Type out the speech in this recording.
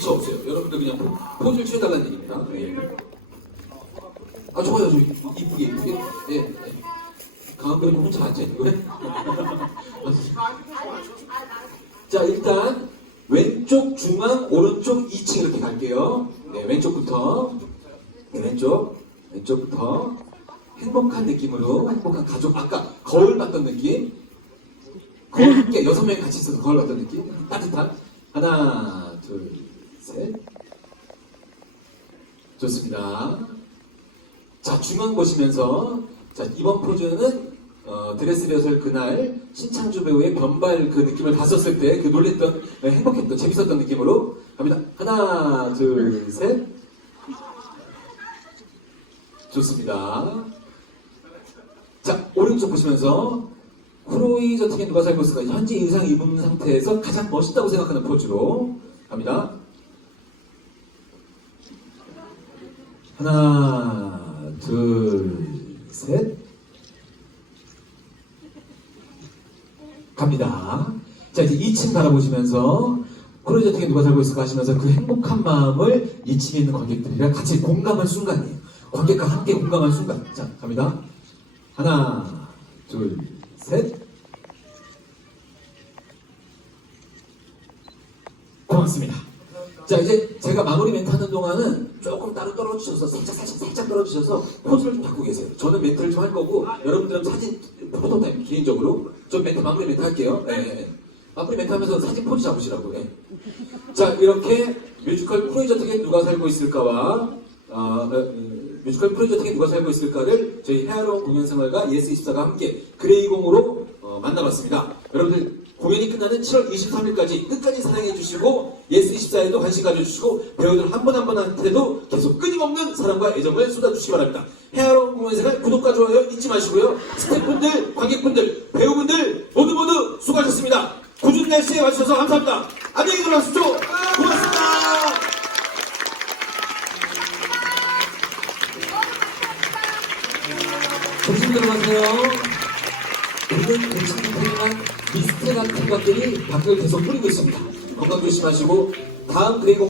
저 없어요. 여러분들 그냥 포- 포즈를 취해달라는 얘기입니다. 예. 아 좋아요, 저 이쁘게 이쁘게. 예. 예. 강한 그림 혼자 앉아 있는 거네. 자 일단 왼쪽 중앙 오른쪽 2층 이렇게 갈게요. 네 왼쪽부터 네, 왼쪽 왼쪽부터 행복한 느낌으로 행복한 가족 아까 거울 봤던 느낌 거울 함께 여섯 명이 같이 있어서 거울 봤던 느낌 따뜻한 하나 둘 셋 좋습니다. 자 중앙 보시면서 자 이번 포즈는 어, 드레스 리허설 그날 신창주 배우의 변발 그 느낌을 봤었을 때 그 놀랬던 네, 행복했던 재밌었던 느낌으로 갑니다. 하나 둘 셋. 좋습니다. 자 오른쪽 보시면서 크로이 저택에 누가 살고 있을까 현재 의상 입은 상태에서 가장 멋있다고 생각하는 포즈로 갑니다. 하나, 둘, 셋. 갑니다. 자, 이제 2층 바라보시면서 크로이 저택에 누가 살고 있을까 하시면서 그 행복한 마음을 2층에 있는 관객들이랑 같이 공감한 순간이에요. 관객과 함께 공감한 순간. 자, 갑니다. 하나, 둘, 셋. 고맙습니다. 자 이제 제가 마무리 멘트 하는 동안은 조금 따로 떨어지셔서 살짝 살짝 살짝 떨어지셔서 포즈를 좀 바꾸고 계세요. 저는 멘트를 좀 할 거고 여러분들은 사진 포토타임 개인적으로 좀 멘트 마무리 멘트 할게요. 예, 예. 마무리 멘트 하면서 사진 포즈 잡으시라고. 예. 자 이렇게 뮤지컬 프로젝트에 누가 살고 있을까와 어, 어, 어, 뮤지컬 프로젝트에 누가 살고 있을까를 저희 헤아로운 공연생활과 예스24가 함께 그레이공으로 어, 만나봤습니다. 여러분들 공연이 끝나는 7월 23일까지 끝까지 사랑해 주시고 예스24에도 관심 가져주시고 배우들 한 분 한 분한테도 계속 끊임없는 사랑과 애정을 쏟아주시기 바랍니다. 헤아로운 공연생활 구독과 좋아요 잊지 마시고요. 스태프분들, 관객분들, 배우분들 모두 모두 수고하셨습니다. 궂은 날씨에 와주셔서 감사합니다. 안녕히 들어가십시오. 고맙습니다. 조심 들어가세요. 오늘은 괜찮은 미스트 같은 것들이 밖을 계속 뿌리고 있습니다. 건강 조심하시고 다음 그레이공